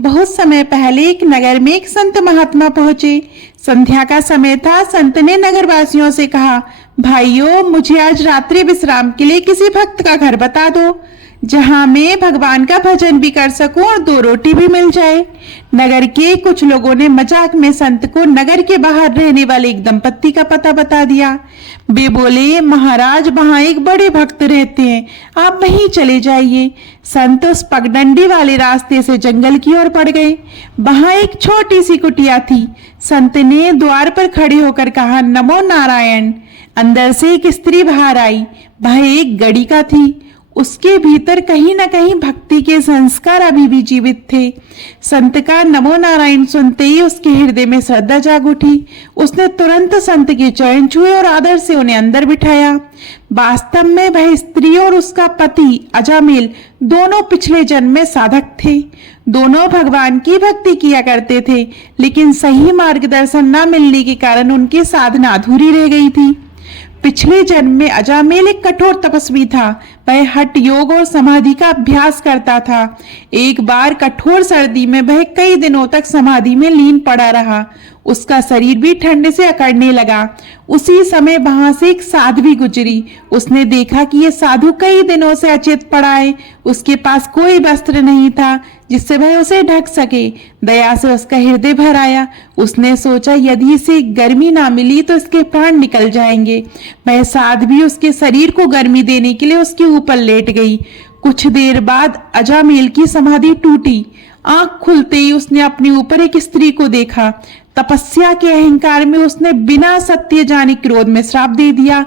बहुत समय पहले एक नगर में एक संत महात्मा पहुंचे। संध्या का समय था। संत ने नगरवासियों से कहा, भाइयों, मुझे आज रात्रि विश्राम के लिए किसी भक्त का घर बता दो, जहां मैं भगवान का भजन भी कर सकूं और 2 रोटी भी मिल जाए। नगर के कुछ लोगों ने मजाक में संत को नगर के बाहर रहने वाले एक दंपत्ति का पता बता दिया। वे बोले, महाराज, वहां एक बड़े भक्त रहते हैं, आप वहीं चले जाइए। संत उस पगडंडी वाले रास्ते से जंगल की ओर बढ़ गए। वहां एक छोटी सी कुटिया थी। संत ने द्वार पर खड़े होकर कहा, नमो नारायण। अंदर से एक स्त्री बाहर आई। वह एक गड़िका थी। उसके भीतर कहीं न कहीं भक्ति के संस्कार अभी भी जीवित थे। संत का नमो नारायण सुनते ही उसके हृदय में श्रद्धा जाग उठी। उसने तुरंत संत के चरण छुए और आदर से उन्हें अंदर बिठाया। वास्तव में वह स्त्री और उसका पति अजामिल दोनों पिछले जन्म में साधक थे। दोनों भगवान की भक्ति किया करते थे, लेकिन सही मार्गदर्शन न मिलने के कारण उनकी साधना अधूरी रह गई थी। पिछले जन्म में अजामिल एक कठोर तपस्वी था। वह हठ योग और समाधि का अभ्यास करता था। एक बार कठोर सर्दी में वह कई दिनों तक समाधि में लीन पड़ा रहा। उसका शरीर भी ठंड से अकड़ने लगा। उसी समय वहां से एक साध्वी गुजरी। उसने देखा कि यह साधु कई दिनों से अचेत पड़ा है। उसके पास कोई वस्त्र नहीं था जिससे वह उसे ढक सके। दया से उसका हृदय भर आया। उसने सोचा, यदि इसे गर्मी ना मिली तो इसके प्राण निकल जाएंगे। वह साध्वी उसके शरीर को गर्मी देने के लिए उसके ऊपर लेट गई। कुछ देर बाद अजामिल की समाधि टूटी। आंख खुलते ही उसने अपने ऊपर एक स्त्री को देखा। तपस्या के अहंकार में उसने बिना सत्य जाने क्रोध में श्राप दे दिया,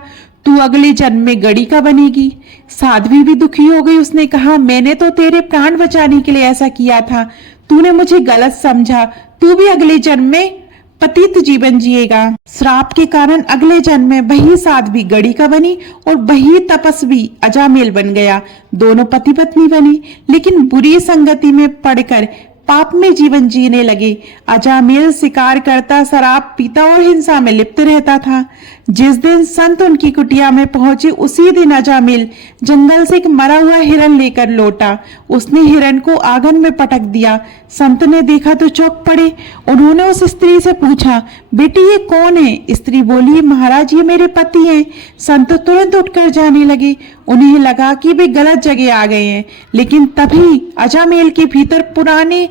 तू अगले जन्म में गड़िका बनेगी। साध्वी भी दुखी हो गई। उसने कहा, मैंने तो तेरे प्राण बचाने के लिए ऐसा किया था, तूने मुझे गलत समझा। तू भी अगले जन्म में पतित जीवन जिएगा। श्राप के कारण अगले जन्म में वही साध्वी गड़िका बनी और वही तपस्वी अजामिल बन गया। दोनों पति पत्नी बने, लेकिन बुरी संगति में पड़कर पाप में जीवन जीने लगे। अजामिल शिकार करता, शराब पीता और हिंसा में लिप्त रहता था। जिस दिन संत उनकी कुटिया में पहुंचे, उसी दिन अजामिल जंगल से एक मरा हुआ हिरण लेकर लौटा। उसने हिरण को आंगन में पटक दिया। संत ने देखा तो चौंक पड़े। उन्होंने उस स्त्री से पूछा, बेटी, ये कौन है? स्त्री बोली, महाराज, ये मेरे पति हैं। संत तुरंत उठकर जाने लगे। उन्हें लगा कि वे गलत जगह आ गए हैं, लेकिन तभी अजामिल के भीतर पुराने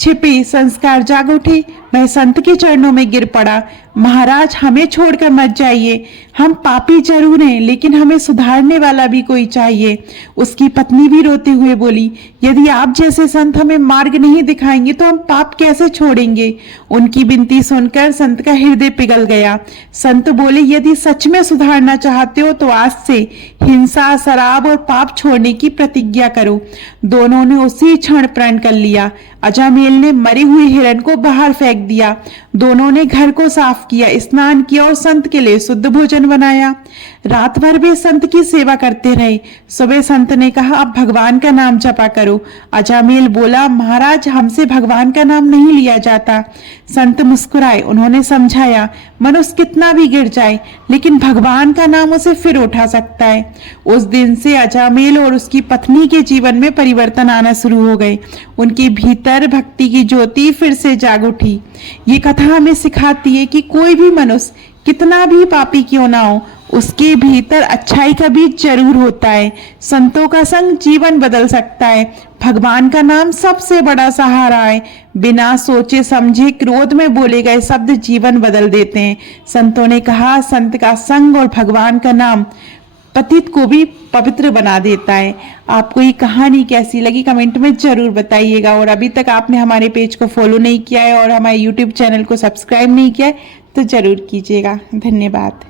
छिपे संस्कार जाग उठे। वह संत के चरणों में गिर पड़ा। महाराज, हमें छोड़कर मत जाइए। हम पापी जरूर हैं, लेकिन हमें सुधारने वाला भी कोई चाहिए। उसकी पत्नी भी रोते हुए बोली, यदि आप जैसे संत हमें मार्ग नहीं दिखाएंगे तो हम पाप कैसे छोड़ेंगे? उनकी विनती सुनकर संत का हृदय पिघल गया। संत बोले, यदि सच में सुधारना चाहते हो तो आज से हिंसा, शराब और पाप छोड़ने की प्रतिज्ञा करो। दोनों ने उसी क्षण प्रण कर लिया। अजामिल ने मरे हुए हिरण को बाहर फेंक दिया। दोनों ने घर को साफ किया, स्नान किया और संत के लिए शुद्ध भोजन बनाया। रात भर वे संत की सेवा करते रहे। सुबह संत ने कहा, अब भगवान का नाम जपा करो। अजामिल बोला, महाराज, हमसे भगवान का नाम नहीं लिया जाता। संत मुस्कुराए। उन्होंने समझाया, मनुष्य कितना भी गिर जाए, लेकिन भगवान का नाम उसे फिर उठा सकता है। उस दिन से अजामिल और उसकी पत्नी के जीवन में परिवर्तन आना शुरू हो गए। उनके भीतर भक्ति की ज्योति फिर से जाग उठी। ये कथा हमें सिखाती है कि कोई भी मनुष्य कितना भी पापी क्यों ना हो, उसके भीतर अच्छाई का बीज जरूर होता है। संतों का संग जीवन बदल सकता है। भगवान का नाम सबसे बड़ा सहारा है। बिना सोचे समझे क्रोध में बोले गए शब्द जीवन बदल देते हैं। संतों ने कहा, संत का संग और भगवान का नाम पतित को भी पवित्र बना देता है। आपको ये कहानी कैसी लगी कमेंट में जरूर बताइएगा। और अभी तक आपने हमारे पेज को फॉलो नहीं किया है और हमारे यूट्यूब चैनल को सब्सक्राइब नहीं किया है तो जरूर कीजिएगा। धन्यवाद।